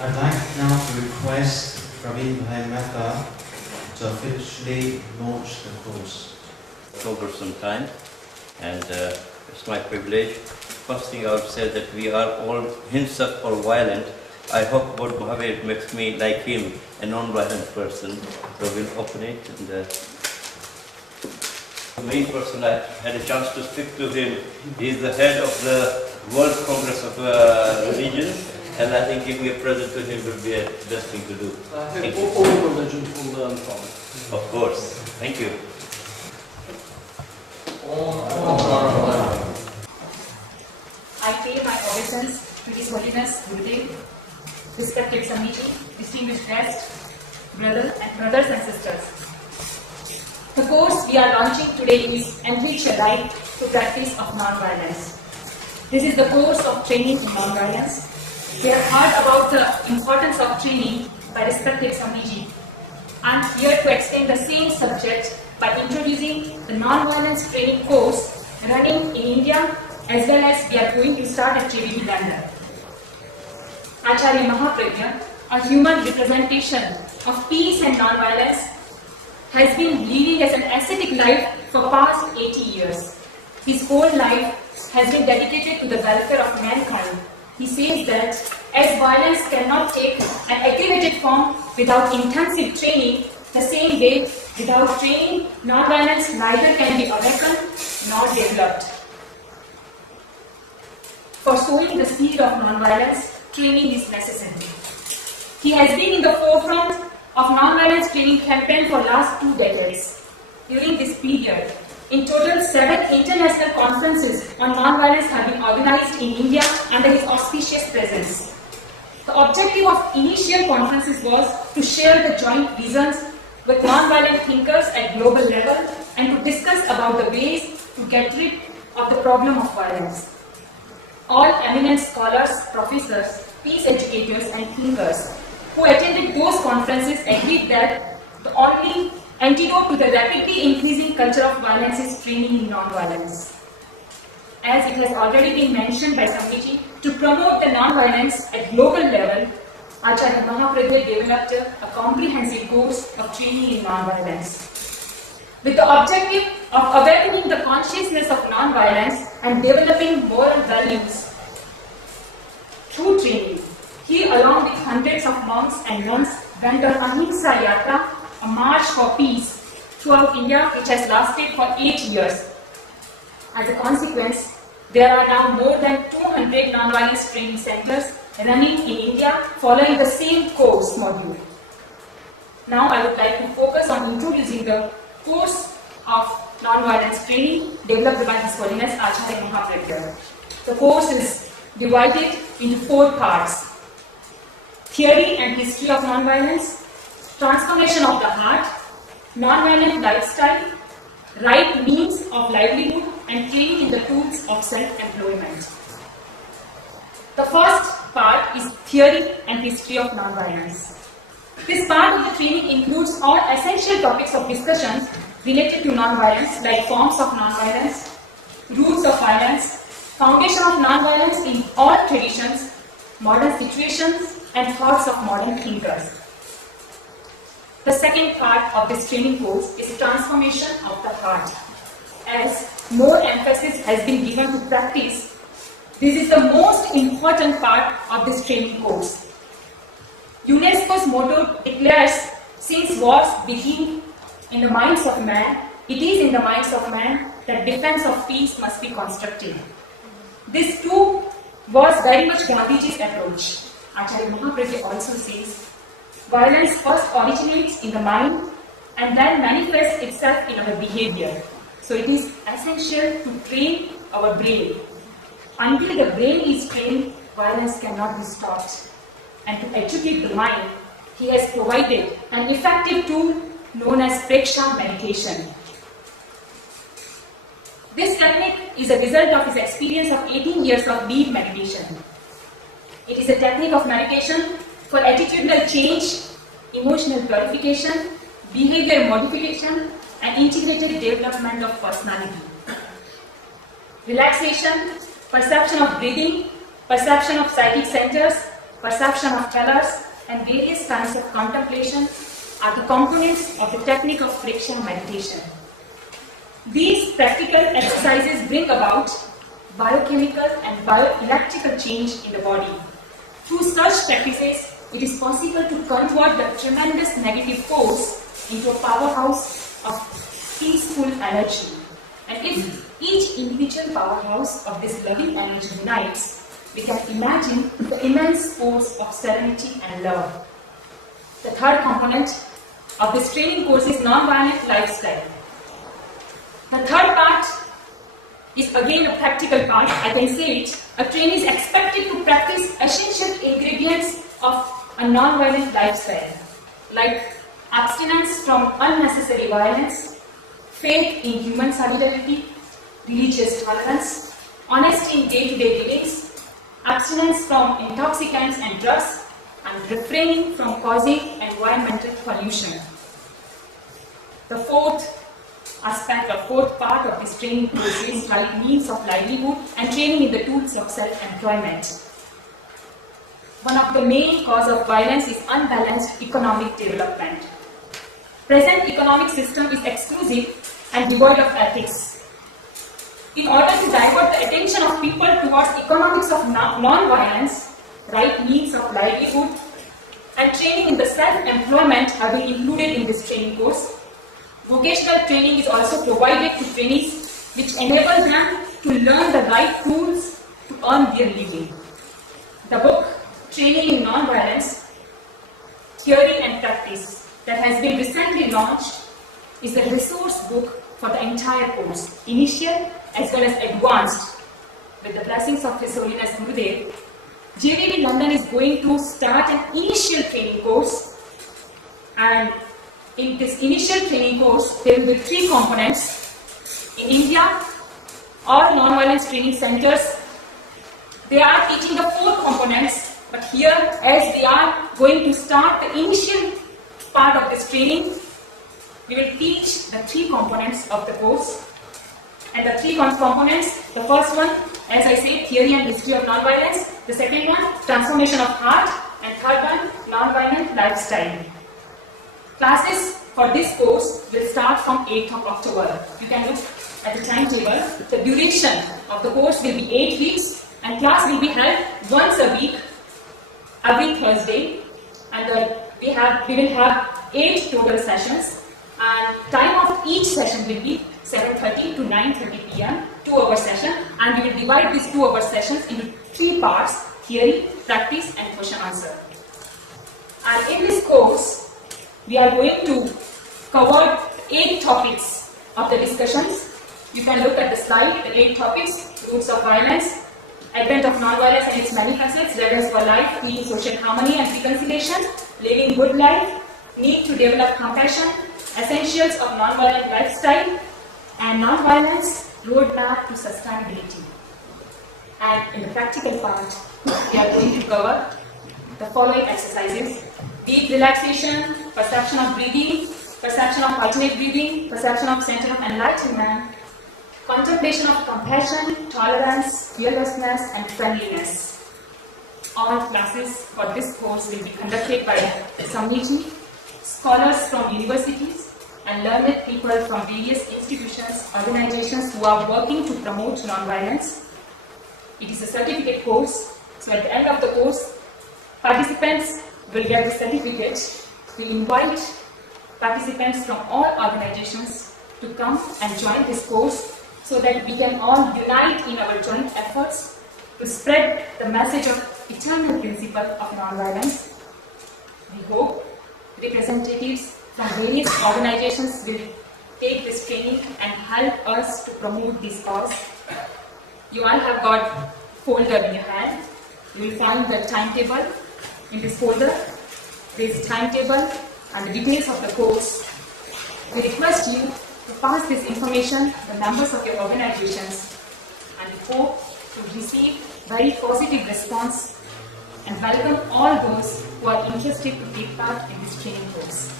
I'd like now to request Praveen Bhai Mehta to officially launch the course. Over some time, and it's my privilege. First thing I would say that we are all hinsak or violent. I hope what Bhavir makes me like him, a non-violent person. So we'll open it. And the main person I had a chance to speak to him. He's the head of the World Congress of Religion, and I think if we are present to him would be a best thing to do. All religions will learn from it. Of course. Thank you. I pay my obeisance to His Holiness Gurudev, respected Samani, distinguished guests, brothers and sisters. The course we are launching today is Enrich a Life to Practice of Nonviolence. This is the course of training in nonviolence. We have heard about the importance of training by respected Samani. I am here to explain the same subject by introducing the nonviolence training course running in India, as well as we are going to start at JVB London. Acharya Mahapragya, a human representation of peace and nonviolence, has been leading as an ascetic life for past 80 years. His whole life has been dedicated to the welfare of mankind. He says that as violence cannot take an activated form without intensive training, the same way, without training, nonviolence neither can be awakened nor developed. For sowing the seed of nonviolence, training is necessary. He has been in the forefront of nonviolence training campaign for last 2 decades. During this period, in total 7 international conferences on nonviolence have been organized in India under his auspicious presence. The objective of initial conferences was to share the joint visions with non-violent thinkers at global level and to discuss about the ways to get rid of the problem of violence. All eminent scholars, professors, peace educators and thinkers who attended those conferences agreed that the only antidote to the rapidly increasing culture of violence is training in non-violence. As it has already been mentioned by Samiji, to promote the non-violence at global level, Acharya Mahapragya developed a comprehensive course of training in non-violence. With the objective of awakening the consciousness of non-violence and developing moral values through training, he along with hundreds of monks and nuns went on Ahimsa Yatra, a march for peace, throughout India, which has lasted for 8 years. As a consequence, there are now more than 200 non-violence training centers running in India following the same course module. Now I would like to focus on introducing the course of non-violence training developed by His Holiness Acharya Mahapragya. The course is divided into 4 parts: theory and history of non-violence, transformation of the heart, non-violent lifestyle, right means of livelihood, and training in the tools of self-employment. The first part is theory and history of non-violence. This part of the training includes all essential topics of discussion related to non-violence, like forms of non-violence, rules of violence, foundation of non-violence in all traditions, modern situations, and thoughts of modern thinkers. The second part of this training course is transformation of the heart. As more emphasis has been given to practice, this is the most important part of this training course. UNESCO's motto declares, since wars begin in the minds of man, it is in the minds of man that defense of peace must be constructed. This too was very much Gandhiji's approach. Acharya Mahapragya also says, violence first originates in the mind and then manifests itself in our behavior. So it is essential to train our brain. Until the brain is trained, violence cannot be stopped. And to educate the mind, he has provided an effective tool known as Preksha meditation. This technique is a result of his experience of 18 years of deep meditation. It is a technique of meditation for attitudinal change, emotional purification, behavior modification, and integrated development of personality. Relaxation, perception of breathing, perception of psychic centers, perception of colors, and various kinds of contemplation are the components of the technique of friction meditation. These practical exercises bring about biochemical and bioelectrical change in the body. Through such practices, it is possible to convert the tremendous negative force into a powerhouse of peaceful energy. And if each individual powerhouse of this loving energy unites, we can imagine the immense force of serenity and love. The third component of this training course is non-violent lifestyle. The third part is again a practical part. I can say it. A trainee is expected to practice essential ingredients of a non-violent lifestyle, like abstinence from unnecessary violence, faith in human solidarity, religious tolerance, honesty in day-to-day dealings, abstinence from intoxicants and drugs, and refraining from causing environmental pollution. The fourth aspect or fourth part of this training course is means of livelihood and training in the tools of self-employment. One of the main causes of violence is unbalanced economic development. Present economic system is exclusive and devoid of ethics. In order to divert the attention of people towards economics of non-violence, right means of livelihood, and training in the self-employment have been included in this training course. Vocational training is also provided to trainees, which enable them to learn the right tools to earn their living. The book, Training in Non-Violence, Theory and Practice, that has been recently launched, is a resource book for the entire course, initial as well as advanced. With the blessings of His Holiness Gurudev, JVB London is going to start an initial training course, and in this initial training course, there will be 3 components. In India, all non-violence training centers, they are teaching the 4 components, but here, as we are going to start the initial part of this training, we will teach the 3 components of the course. And the 3 components, the first one, as I said, theory and history of non-violence. The second one, transformation of heart. And third one, non-violent lifestyle. Classes for this course will start from 8th of October. You can look at the timetable. The duration of the course will be 8 weeks, and class will be held once a week, every Thursday. And we will have 8 total sessions, and time of each session will be 7:30 to 9:30 p.m. 2-hour session, and we will divide these 2-hour sessions into 3 parts: theory, practice, and question answer. And in this course, we are going to cover 8 topics of the discussions. You can look at the slide, the 8 topics: roots of violence, advent of non-violence and its many facets, reverence for life, creating social harmony and reconciliation, living good life, need to develop compassion, essentials of non-violent lifestyle, and non-violence, roadmap to sustainability. And in the practical part, we are going to cover the following exercises: deep relaxation, perception of breathing, perception of alternate breathing, perception of center of enlightenment, contemplation of compassion, tolerance, fearlessness, and friendliness. All classes for this course will be conducted by Samani, scholars from universities, and learned people from various institutions, organizations who are working to promote non-violence. It is a certificate course, so at the end of the course, participants will get the certificate. We invite participants from all organizations to come and join this course so that we can all unite in our joint efforts to spread the message of eternal principle of non-violence. We hope representatives from various organizations will take this training and help us to promote this cause. You all have got folder in your hand. You will find the timetable in this folder. There is timetable and the details of the course. We request you to pass this information to the members of your organizations, and we hope to receive very positive response and welcome all those who are interested to take part in this training course.